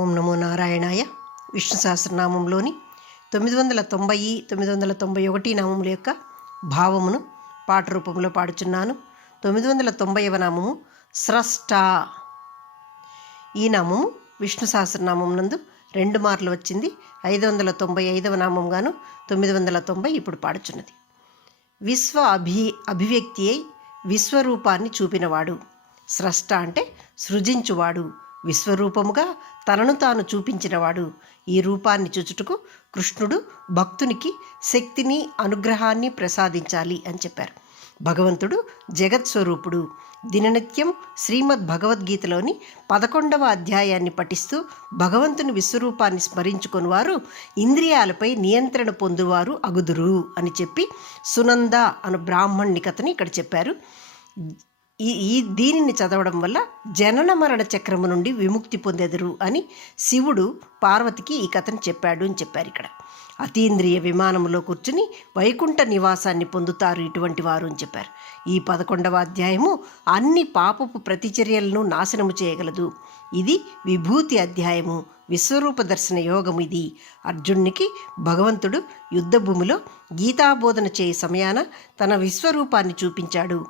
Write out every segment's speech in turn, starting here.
ఓం నమో నారాయణాయ. విష్ణు సహస్రనామంలోని 990, 991 నామముల యొక్క భావమును పాట రూపంలో పాడుచున్నాను. 990వ నామము స్రష్ట. ఈ నామము విష్ణు సహస్రనామం నందు 2 మార్లు వచ్చింది. 595వ నామంగాను 990 ఇప్పుడు పాడుచున్నది. విశ్వ అభివ్యక్తి అయి విశ్వరూపాన్ని చూపినవాడు. స్రష్ట అంటే సృజించువాడు, విశ్వరూపముగా తనను తాను చూపించినవాడు. ఈ రూపాన్ని చూచుటకు కృష్ణుడు భక్తునికి శక్తిని, అనుగ్రహాన్ని ప్రసాదించాలి అని చెప్పారు. భగవంతుడు జగత్స్వరూపుడు. దిననిత్యం శ్రీమద్ భగవద్గీతలోని 11వ అధ్యాయాన్ని పఠిస్తూ భగవంతుని విశ్వరూపాన్ని స్మరించుకుని వారు ఇంద్రియాలపై నియంత్రణ పొందువారు అగుదురు అని చెప్పి సునంద అను బ్రాహ్మణ్ణి కథని ఇక్కడ చెప్పారు. దీనిని చదవడం వల్ల జనన మరణ చక్రము నుండి విముక్తి పొందెదరు అని శివుడు పార్వతికి ఈ కథను చెప్పాడు అని చెప్పారు. ఇక్కడ అతీంద్రియ విమానంలో కూర్చుని వైకుంఠ నివాసాన్ని పొందుతారు ఇటువంటి వారు అని చెప్పారు. ఈ 11వ అధ్యాయము అన్ని పాపపు ప్రతిచర్యలను నాశనము చేయగలదు. ఇది విభూతి అధ్యాయము, విశ్వరూప దర్శన యోగం. ఇది అర్జునునికి భగవంతుడు యుద్ధభూమిలో గీతాబోధన చేయ సమయాన తన విశ్వరూపాన్ని చూపించాడు.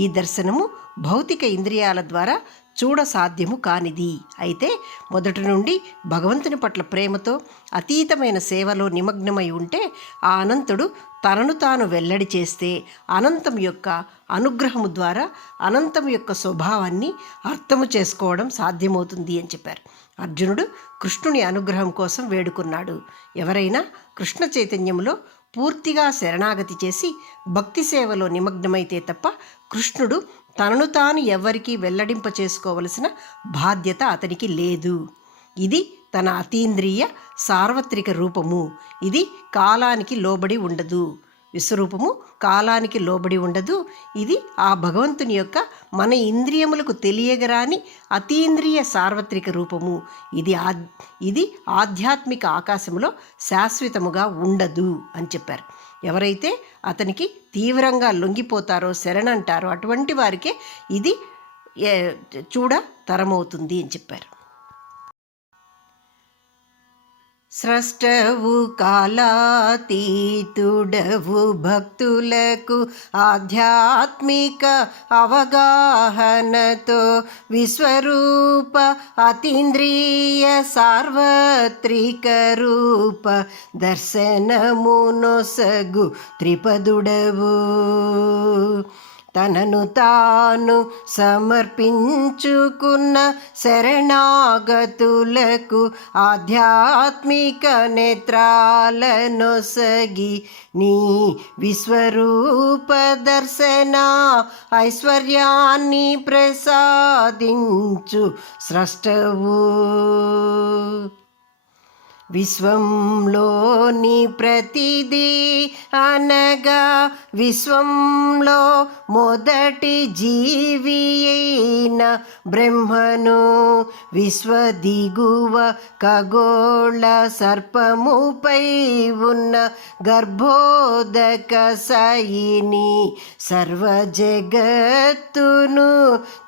ఈ దర్శనము భౌతిక ఇంద్రియాల ద్వారా చూడ సాధ్యము కానిది. అయితే మొదటి నుండి భగవంతుని పట్ల ప్రేమతో అతీతమైన సేవలో నిమగ్నమై ఉంటే ఆ అనంతుడు తనను తాను వెల్లడి చేస్తే అనంతం యొక్క అనుగ్రహము ద్వారా అనంతం యొక్క స్వభావాన్ని అర్థము చేసుకోవడం సాధ్యమవుతుంది అని చెప్పారు. అర్జునుడు కృష్ణుని అనుగ్రహం కోసం వేడుకున్నాడు. ఎవరైనా కృష్ణ చైతన్యంలో పూర్తిగా శరణాగతి చేసి భక్తి సేవలో నిమగ్నమైతే తప్ప కృష్ణుడు తనను తాను ఎవ్వరికీ వెల్లడింప చేసుకోవలసిన బాధ్యత అతనికి లేదు. ఇది తన అతీంద్రియ సార్వత్రిక రూపము. ఇది కాలానికి లోబడి ఉండదు. విశ్వరూపము కాలానికి లోబడి ఉండదు. ఇది ఆ భగవంతుని యొక్క మన ఇంద్రియములకు తెలియగరాని అతీంద్రియ సార్వత్రిక రూపము. ఇది ఆధ్యాత్మిక ఆకాశములో శాశ్వతముగా ఉండదు అని చెప్పారు. ఎవరైతే అతనికి తీవ్రంగా లొంగిపోతారో, శరణంటారో అటువంటి వారికే ఇది చూడ తరమవుతుంది అని చెప్పారు. స్రష్టవు కాలాతీతుడవు భక్తులకు ఆధ్యాత్మిక అవగాహనతో విశ్వరూప అతీంద్రియ సార్వత్రిక రూప దర్శనమునొసగు త్రిపదుడవు. తనను తాను సమర్పించుకున్న శరణాగతులకు ఆధ్యాత్మిక నేత్రాలనొసగి నీ విశ్వరూప దర్శన ఐశ్వర్యాన్ని ప్రసాదించు స్రష్టవు. విశ్వంలోని ప్రతిదీ అనగా విశ్వంలో మొదటి జీవి అయిన బ్రహ్మను, విశ్వదిగువ ఖగోళ సర్పముపై ఉన్న గర్భోదక సయిని, సర్వజగత్తును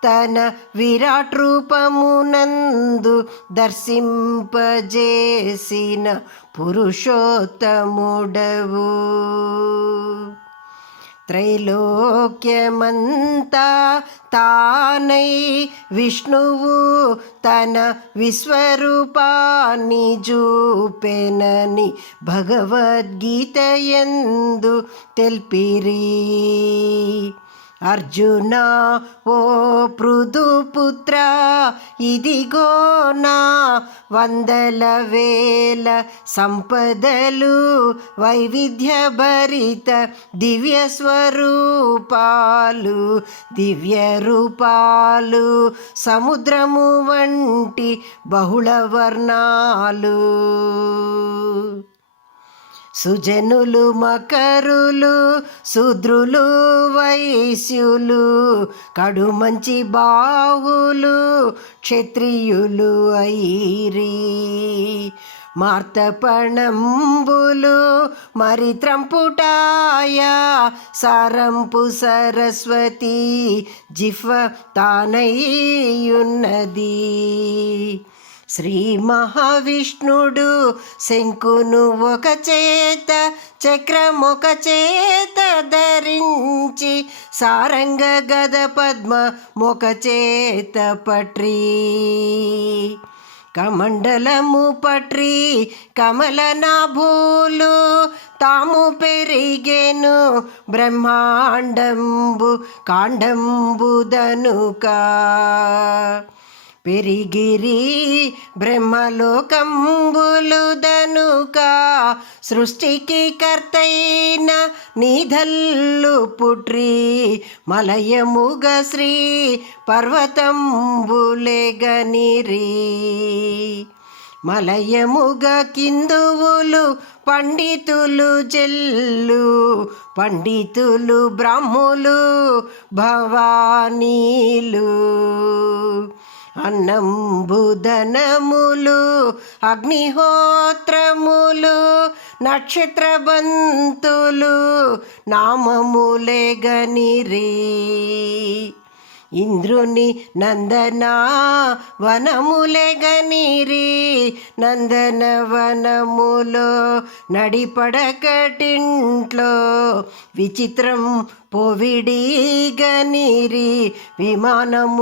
తన విరాట్ రూపమునందు దర్శింపజేసి పురుషోత్తముడవు. త్రైలోక్యమంతా తానై విష్ణువు తన విశ్వరూపాన్ని చూపెనని భగవద్గీత యందు తెల్పిరి. అర్జున ఓ పృథుపుత్ర, ఇదిగో నా 100,000 సంపదలు, వైవిధ్యభరిత దివ్య స్వరూపాలు, దివ్య రూపాలు, సముద్రము వంటి బహుళ వర్ణాలు. సుజనులు, మకరులు, శూద్రులు, వైశ్యులు, కడుమంచి బాహులు, క్షత్రియులు అయిరి. మార్తపణంబులు మరి త్రంపుటాయ, సారంపు సరస్వతి జిహ్వ తానయ్యున్నది. శ్రీ మహావిష్ణుడు శంకును ఒక చేత చక్రమొక చేత ధరించి సారంగ గద పద్మ మొక చేత పట్రి కమండలము పట్రి కమలనాభులు తాము పెరిగెను బ్రహ్మాండంబు కాండంబుదనుక పెరిగిరి బ్రహ్మలోకంబులు దనుక సృష్టికి కర్తైన నిధల్లు పుట్రి మలయముగ శ్రీ పర్వతంబులెగనిరి మలయముగ కిందువులు పండితులు జల్లు పండితులు బ్రాహ్ములు భవానీలు అన్నంబుదనములు అగ్నిహోత్రములు నక్షత్రబంతులు నామములెగనిరి ఇంద్రుని నందనా వనములెగనిరి నందనవనములో నడిపడకటింట్లో విచిత్రం పొవిడిగనిరి విమానములెగనిరి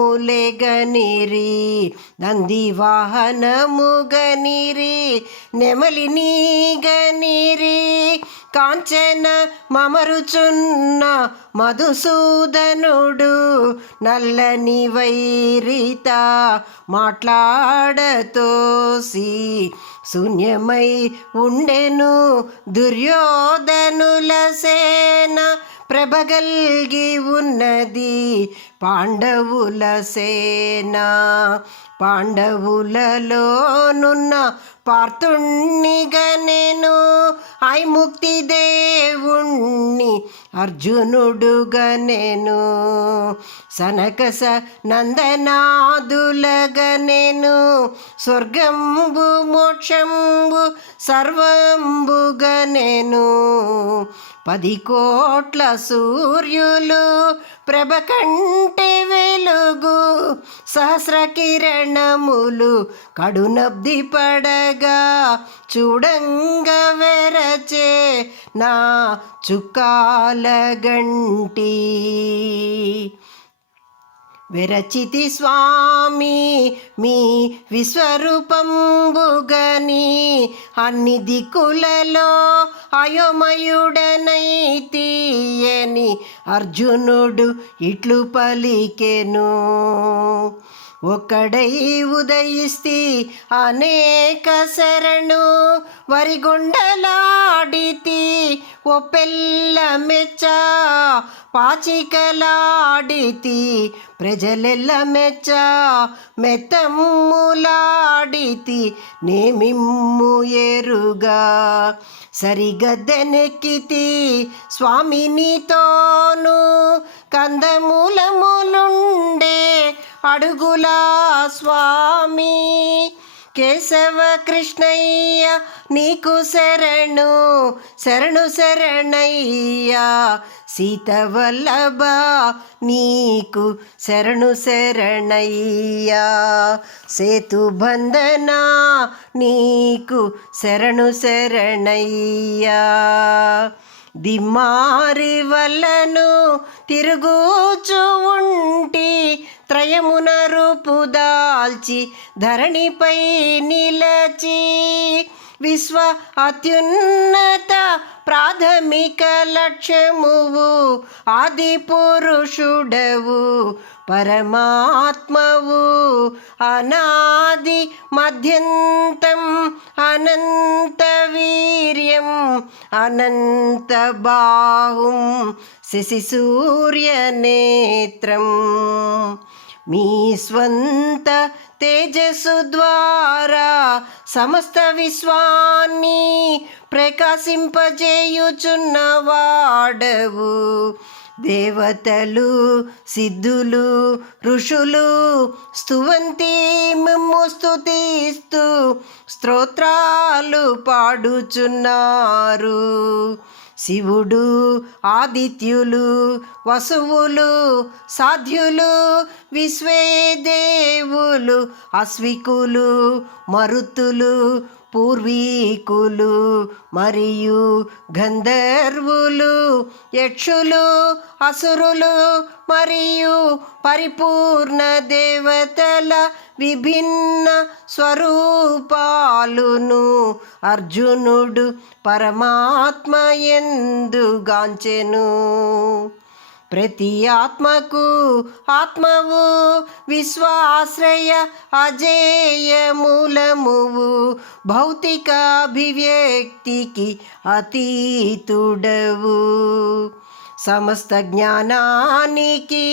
నంది వాహనముగనిరి నెమలిని గనిరి కాంచన మమరుచున్న మధుసూదనుడు నల్లని వైరిత మాట్లాడతోసి శూన్యమై ఉండెను దుర్యోధనుల సేన ప్రభగల్గి ఉన్నది పాండవుల సేన పాండవులలోనున్న పార్థుణ్ణిగనెను ఐముక్తి దేవుణ్ణి అర్జునుడుగనెను సనకస నందనాదులగనెను స్వర్గంబు మోక్షంబు సర్వంబుగనెను 10 కోట్ల సూర్యులు ప్రభ కంటే వెలుగు సహస్ర కిరణములు కడునబ్ది పడగా చూడంగా వెరచే నా చుక్కాల గంటి విరచితి స్వామి మీ విశ్వరూపంబుగని అన్ని దిక్కులలో అయోమయుడనైతియని అర్జునుడు ఇట్లు పలికెను ఒక్కడై ఉదయిస్తి అనేక శరణు వరిగొండలాడితి ఒప్పెల్ల మెచ్చ పాచికలాడితి ప్రజలెల్ల మెచ్చ మెత్తమ్ములాడితి నేమిమ్ము ఎరుగా సరిగద్దెనెక్కితి స్వామినితోను కందమూలములుండే అడుగులా స్వామి కేశవ కృష్ణయ్య నీకు శరణు శరణు శరణయ్య సీతవల్లభ నీకు శరణు శరణయ్య సేతుబంధన నీకు శరణు శరణయ్య దిమ్మారి వల్లను తిరుగుచు ఉంటి త్రయమున రూపుదాల్చి ధరణిపై నిలచి విశ్వ అత్యున్నత ప్రాథమిక లక్ష్యమువు ఆది పురుషుడవు పరమాత్మవు అనాది మధ్యంతం అనంత వీర్యం అనంత బాహుం శశి సూర్యనేత్రం మీ స్వంత తేజస్సు ద్వారా సమస్త విశ్వాన్ని ప్రకాశింపజేయుచున్నవాడవు దేవతలు సిద్ధులు ఋషులు స్తువంతి మిమ్ము స్తుతిస్తూ స్తోత్రాలు పాడుచున్నారు శివుడు ఆదిత్యులు వసువులు సాధ్యులు విశ్వేదేవులు అశ్వికులు మరుతులు పూర్వీకులు మరియు గంధర్వులు యక్షులు అసురులు మరియు పరిపూర్ణ దేవతల విభిన్న స్వరూపాలును అర్జునుడు పరమాత్మ యందుగాంచెను. ప్రతి ఆత్మకు ఆత్మవు విశ్వాశ్రయ అజేయ మూలమువు భౌతిక అభివ్యక్తికి అతీతుడవు. సమస్త జ్ఞానానికి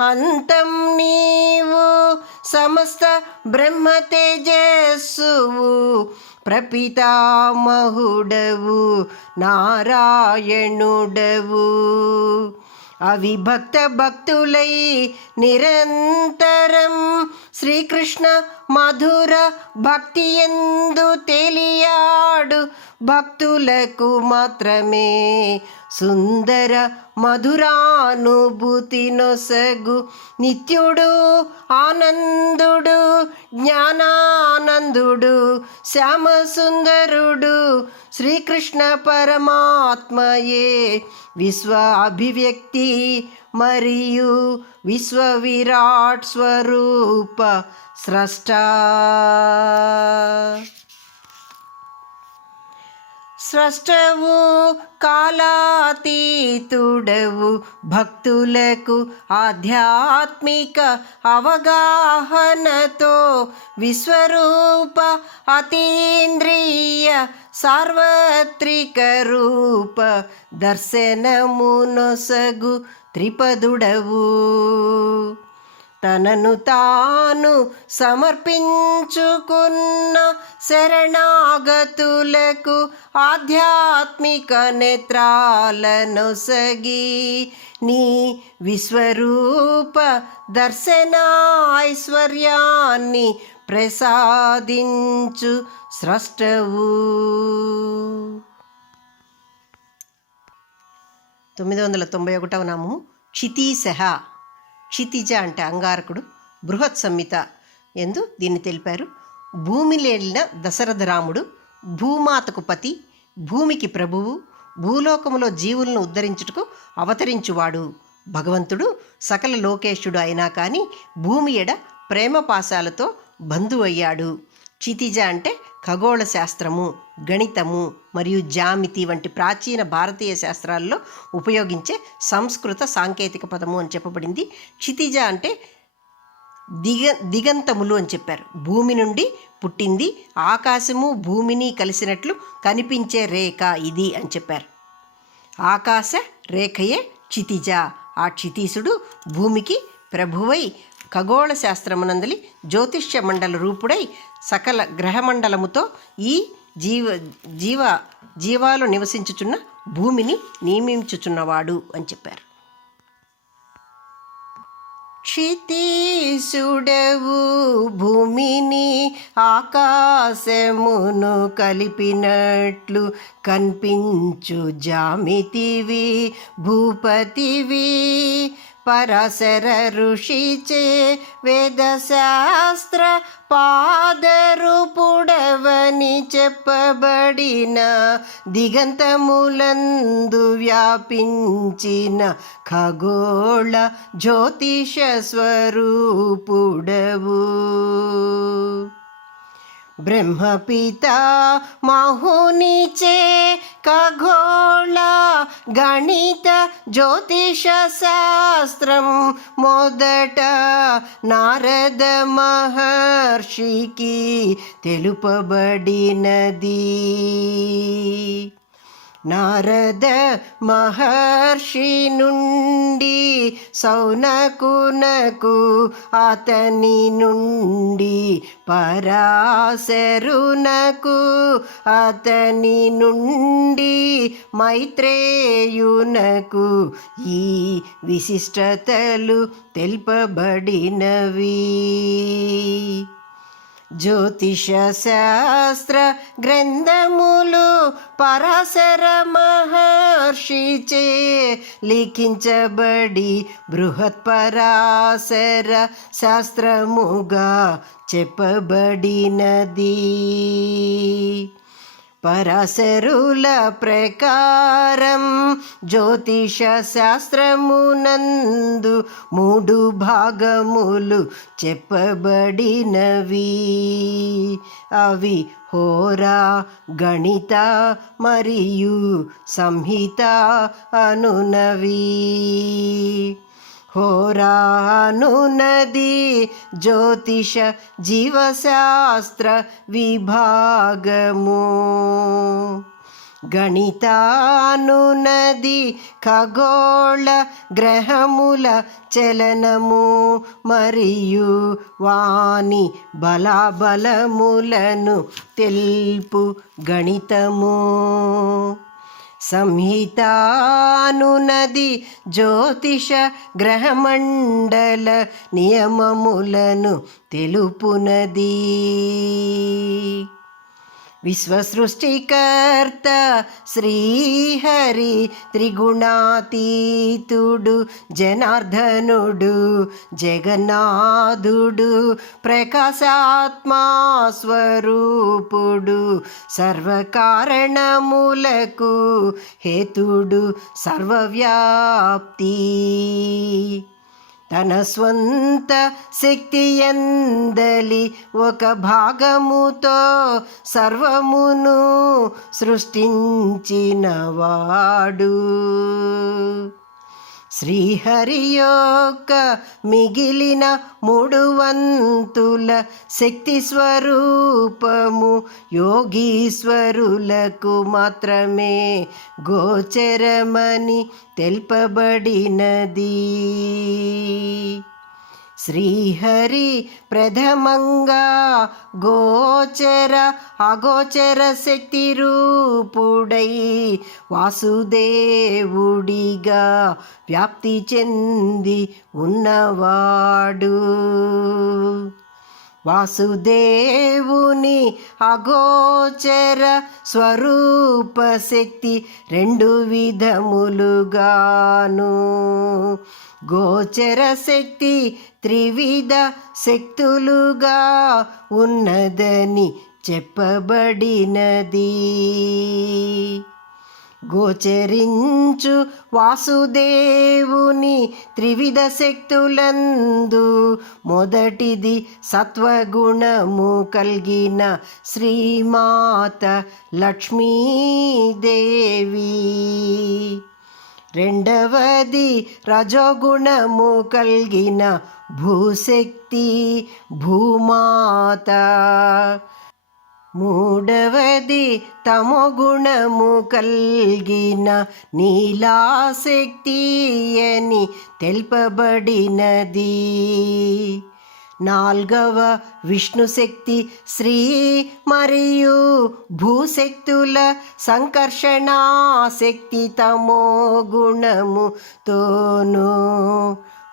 అంతం నీవు సమస్త బ్రహ్మ తేజస్సువు ప్రపితామహుడవు నారాయణుడవు. అవిభక్త భక్తులై నిరంతరం శ్రీకృష్ణ మధుర భక్తియందు తేలియాడు భక్తులకు మాత్రమే సుందర మధురానుభూతి నొసగు నిత్యుడు ఆనందుడు జ్ఞానానందుడు శ్యామసుందరుడు శ్రీకృష్ణ పరమాత్మయే విశ్వ అభివ్యక్తి మరియు విశ్వ విరాట్ స్వరూప స్రష్ట. స్రష్టవు కాలాతీతుడవు భక్తులకు ఆధ్యాత్మిక అవగాహనతో విశ్వరూప అతీంద్రియ సార్వత్రిక రూప దర్శనమునొసగు త్రిపదుడవు. తనను తాను సమర్పించుకున్న శరణాగతులకు ఆధ్యాత్మిక నేత్రాలనొసగి నీ విశ్వరూప దర్శన ఐశ్వర్యాన్ని ప్రసాదించు స్రష్టవు. 991వ నామము క్షితీశః. క్షితిజ అంటే అంగారకుడు. బృహత్ సంహిత ఎందు దీన్ని తెలిపారు. భూమిలేలిన దశరథ రాముడు భూమాతకు పతి, భూమికి ప్రభువు, భూలోకములో జీవులను ఉద్ధరించుటకు అవతరించువాడు. భగవంతుడు సకల లోకేశుడు అయినా కానీ భూమి ఎడ ప్రేమ పాశాలతో బంధువయ్యాడు. క్షితిజ అంటే ఖగోళ శాస్త్రము, గణితము మరియు జ్యామితి వంటి ప్రాచీన భారతీయ శాస్త్రాల్లో ఉపయోగించే సంస్కృత సాంకేతిక పదము అని చెప్పబడింది. క్షితిజ అంటే దిగంతములు అని చెప్పారు. భూమి నుండి పుట్టింది, ఆకాశము భూమిని కలిసినట్లు కనిపించే రేఖ ఇది అని చెప్పారు. ఆకాశ రేఖయే క్షితిజ. ఆ క్షితీసుడు భూమికి ప్రభువై ఖగోళ శాస్త్రమునందలి జ్యోతిష్య మండల రూపుడై సకల గ్రహమండలముతో ఈ జీవాలు నివసించుచున్న భూమిని నియమించుచున్నవాడు అని చెప్పారు. క్షితీసుడవు భూమిని ఆకాశమును కలిపినట్లు కనిపించు జామితివి భూపతివి. పరాశర ఋషిచే వేదశాస్త్ర పాదరూపుడవని చెప్పబడిన దిగంతములందు వ్యాపించిన ఖగోళ జ్యోతిష స్వరూపుడవు. బ్రహ్మపిత మహునిచే ఖగోళ గణిత జ్యోతిష శాస్త్రం మొదట నారద మహర్షికి తెలుపబడినది. నారద మహర్షి నుండి సౌనకునకు, అతని నుండి పరాశరునకు, అతని నుండి మైత్రేయునకు ఈ విశిష్టతలు తెలుపబడినవి. జ్యోతిష శాస్త్ర గ్రంథములు పరాశర మహర్షిచే లిఖించబడి బృహత్పరాశర శాస్త్రముగా చెప్పబడినది. పరాశరుల ప్రకారం జ్యోతిష శాస్త్రమునందు 3 భాగములు చెప్పబడినవి. అవి హోరా, గణిత మరియు సంహిత అనునవి. హోరా అనునది జ్యోతిష జీవశాస్త్ర విభాగము. గణితానునది ఖగోళ గ్రహముల చలనము మరియు వాని బలాబలములను తెలుపు గణితము. సంహితానునది జ్యోతిష గ్రహమండల నియమములను తెలుపునది. విశ్వసృష్టికర్త శ్రీహరి త్రిగుణాతీతుడు జనార్దనుడు జగన్నాథుడు ప్రకాశాత్మా స్వరూపుడు సర్వకారణములకు హేతుడు సర్వవ్యాప్తి. తన స్వంత శక్తియందలి ఒక భాగముతో సర్వమును సృష్టించినవాడు. శ్రీహరి యొక్క మిగిలిన 3 వంతుల శక్తి స్వరూపము యోగీశ్వరులకు మాత్రమే గోచరమని తెలుపబడినది. శ్రీహరి ప్రథమంగా గోచర అగోచర శక్తి రూపుడై వాసుదేవుడిగా వ్యాప్తి చెంది ఉన్నవాడు. వాసుదేవుని అగోచర స్వరూప శక్తి 2 విధములుగాను, గోచర శక్తి త్రివిధ శక్తులుగా ఉన్నదని చెప్పబడినది. గోచరించు వాసుదేవుని త్రివిధ శక్తులందు మొదటిది సత్వగుణము కలిగిన శ్రీమాత లక్ష్మీదేవి. రెండవది రజోగుణము కలిగిన భూశక్తి భూమాత. మూడవది తమోగుణము కలిగిన నీలాశక్తి అని తెలుపబడినది. నాల్గవ విష్ణుశక్తి శ్రీ మరియు భూశక్తుల సంకర్షణ శక్తి తమో గుణముతోను,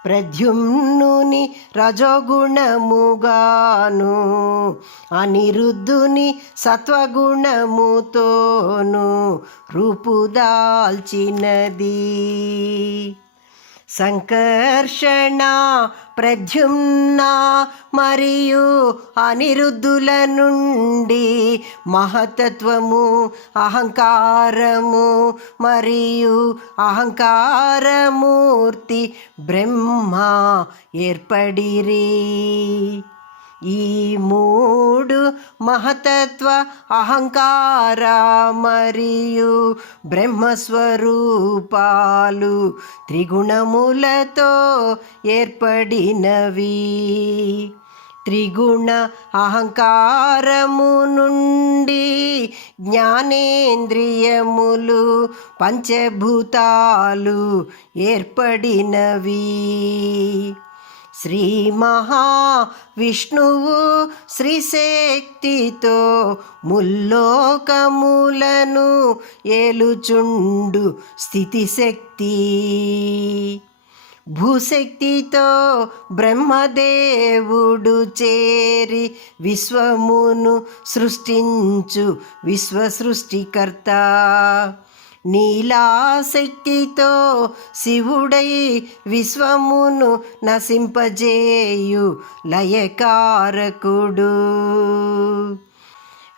ప్రద్యుమ్నుని రజోగుణముగాను, అనిరుద్ధుని సత్వగుణముతోను రూపుదాల్చినది. సంకర్షణ, ప్రద్యుమ్న మరియు అనిరుద్ధుల నుండి మహతత్వము, అహంకారము మరియు అహంకారమూర్తి బ్రహ్మ ఏర్పడిరి. ఈ 3 మహతత్వ, అహంకార మరియు బ్రహ్మస్వరూపాలు త్రిగుణములతో ఏర్పడినవి. త్రిగుణ అహంకారము నుండి జ్ఞానేంద్రియములు పంచభూతాలు ఏర్పడినవి. శ్రీ మహావిష్ణువు శ్రీశక్తితో ముల్లోకములను ఏలుచుండు స్థితిశక్తి. భూశక్తితో బ్రహ్మదేవుడు చేరి విశ్వమును సృష్టించు విశ్వ సృష్టికర్త. నీలాశక్తితో శివుడై విశ్వమును నశింపజేయు లయకారకుడు.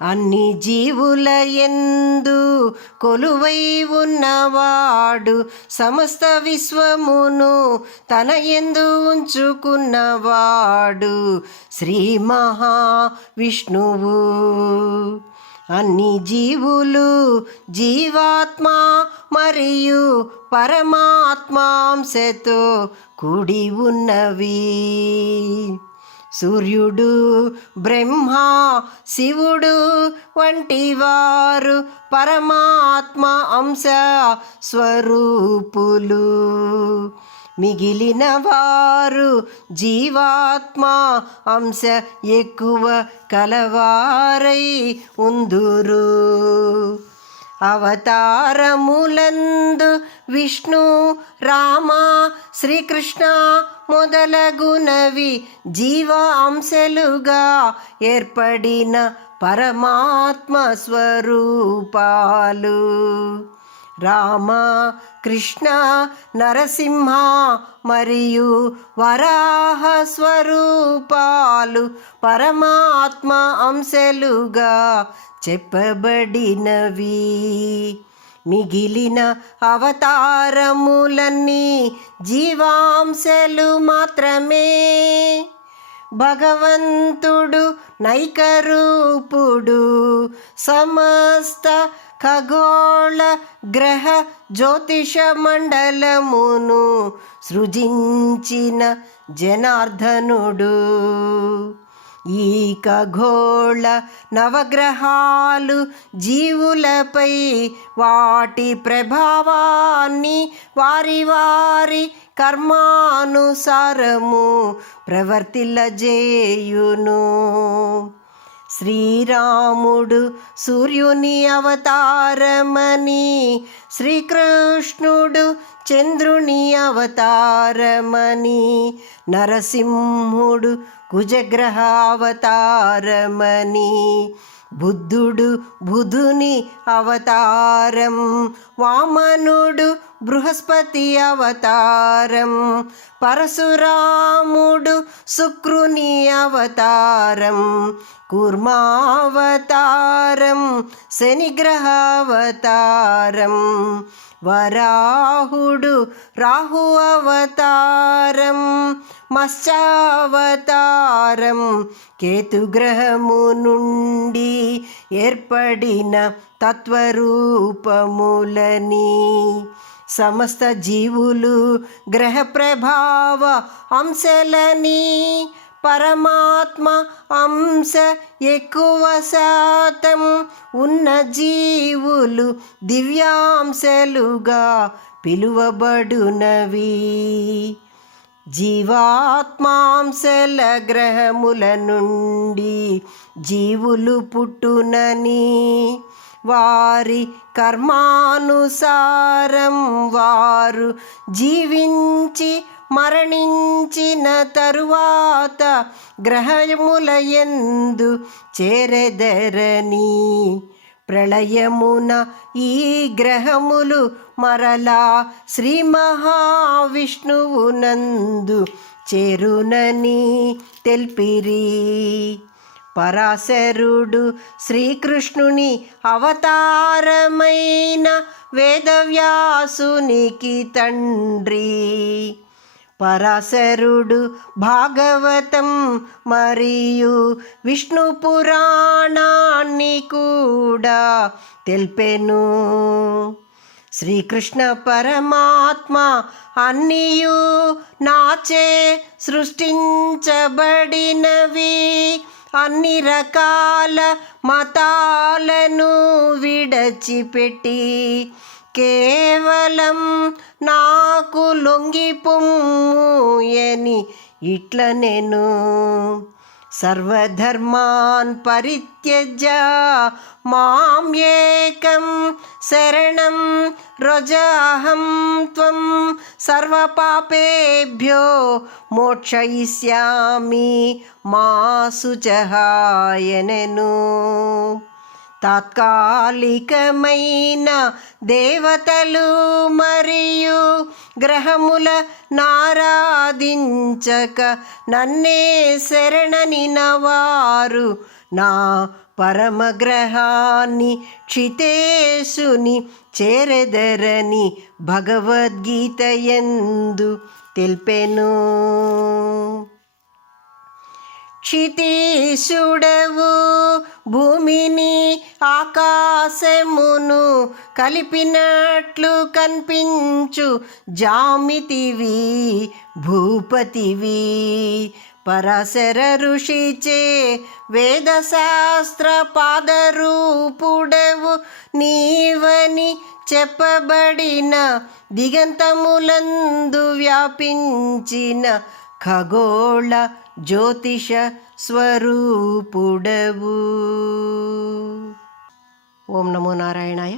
అన్ని జీవుల యందు కొలువై ఉన్నవాడు, సమస్త విశ్వమును తన యందు ఉంచుకున్నవాడు శ్రీ మహావిష్ణువు. అన్ని జీవులు జీవాత్మ మరియు పరమాత్మాంశతో కూడి ఉన్నవి. సూర్యుడు, బ్రహ్మ, శివుడు వంటి వారు పరమాత్మ అంశ స్వరూపులు. మిగిలిన వారు జీవాత్మ అంశ ఎక్కువ కలవారై ఉందురు. అవతారములందు విష్ణు, రామ, శ్రీకృష్ణ మొదలగునవి జీవ అంశలుగా ఏర్పడిన పరమాత్మ స్వరూపాలు. రామ, కృష్ణ, నరసింహ మరియు వరాహ స్వరూపాలు పరమాత్మ అంశలుగా చెప్పబడినవి. మిగిలిన అవతారములన్నీ జీవాంశలు మాత్రమే. భగవంతుడు నైకరూపుడు, సమస్త ఖగోళ గ్రహ జ్యోతిష మండలమును సృజించిన జనార్దనుడు. ఈ ఖగోళ నవగ్రహాలు జీవులపై వాటి ప్రభావాన్ని వారి వారి కర్మానుసారము ప్రవర్తిల్లజేయును. శ్రీరాముడు సూర్యుని అవతారమని, శ్రీకృష్ణుడు చంద్రుని అవతారమని, నరసింహుడు కుజగ్రహ అవతారమని, బుద్ధుడు బుధుని అవతారం, వామనుడు బృహస్పతి అవతారం, పరశురాముడు శుక్రుని అవతారం, కూర్మావతారం శనిగ్రహ అవతారం, వరాహుడు రాహు అవతారం, మత్స్యావతారం కేతుగ్రహము నుండి ఏర్పడిన తత్వరూపములని. సమస్త జీవులు గ్రహ ప్రభావ అంశలని. పరమాత్మ అంశ ఎక్కువ శాతం ఉన్న జీవులు దివ్యాంశలుగా పిలువబడునవి. జీవాత్మాంశల గ్రహముల నుండి జీవులు పుట్టునని, వారి కర్మానుసారం వారు జీవించి మరణించిన తరువాత గ్రహములయందు చేరెదరని. ప్రళయమున ఈ గ్రహములు మరలా శ్రీ మహావిష్ణువునందు చేరునని తెలిపిరి. పరాశరుడు శ్రీకృష్ణుని అవతారమైన వేదవ్యాసునికి తండ్రి. పరాశరుడు భాగవతం మరియు విష్ణు పురాణాన్ని కూడా తెలిపెను. శ్రీకృష్ణ పరమాత్మ అన్నియు నాచే సృష్టించబడినవి, అన్ని రకాల మతాలను విడచిపెట్టి కేవలం నాకు లొంగిపొమ్ము అని ఇట్ల నేను. సర్వధర్మాన్ పరిత్యజ్య మాం ఏకం శరణం వ్రజాహం త్వం సర్వపాపేభ్యో మోక్షయిష్యామి మా శుచహాయనను. తాత్కాలికమైన దేవతలు మరియు గ్రహముల నారాధించక నన్నే శరణనిన వారు నా పరమగ్రహాన్ని క్షితేశుని చేరెదరని భగవద్గీత యందు తెలిపెను. క్షితీశుడవు భూమిని ఆకాశమును కలిపినట్లు కనిపించు జామితివి భూపతివి. పరాశర ఋషిచే వేదశాస్త్ర పాదరూపుడవు నీవని చెప్పబడిన దిగంతములందు వ్యాపించిన ఖగోళ జ్యోతిష స్వరూపుడవు. ఓం నమో నారాయణాయ.